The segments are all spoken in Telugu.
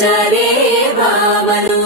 వచ్చరే భామలు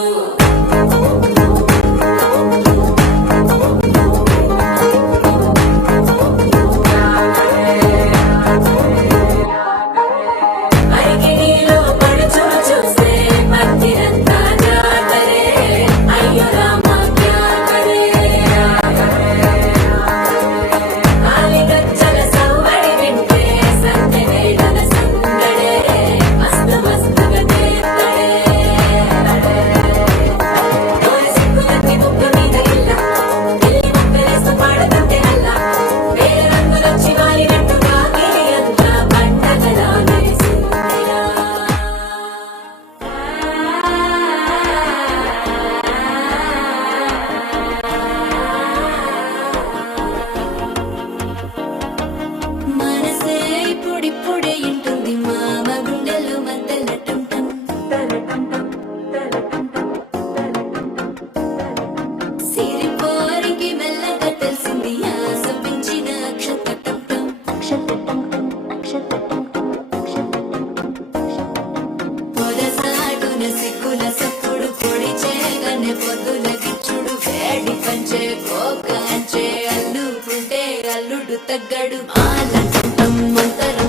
అల్లుడు తగ్గడు ఆలంటం మంతరం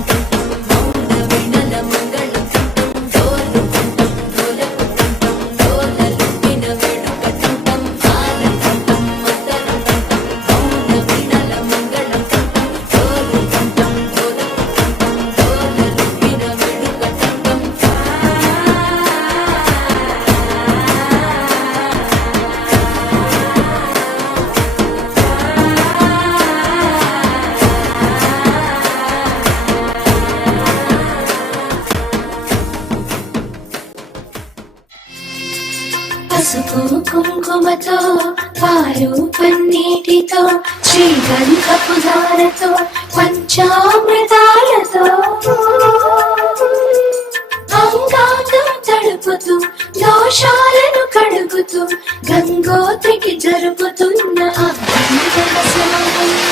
మౌన వినల మంగళం డోలు డోలకు డోలలు విన వేడుకటం ఆలంటం మంతరం మౌన వినల మంగళం డోలు డోలకు డోలలు విన వేడుకటం పసుపు కుంకుమతో పాలు పన్నీటితో శ్రీగంధపు ధారతో పంచామృతాలతో అంగాతం తడుపుతూ దోషాలను కడుగుతూ గంగోత్రికి జరుపుతున్న అభ్యంతర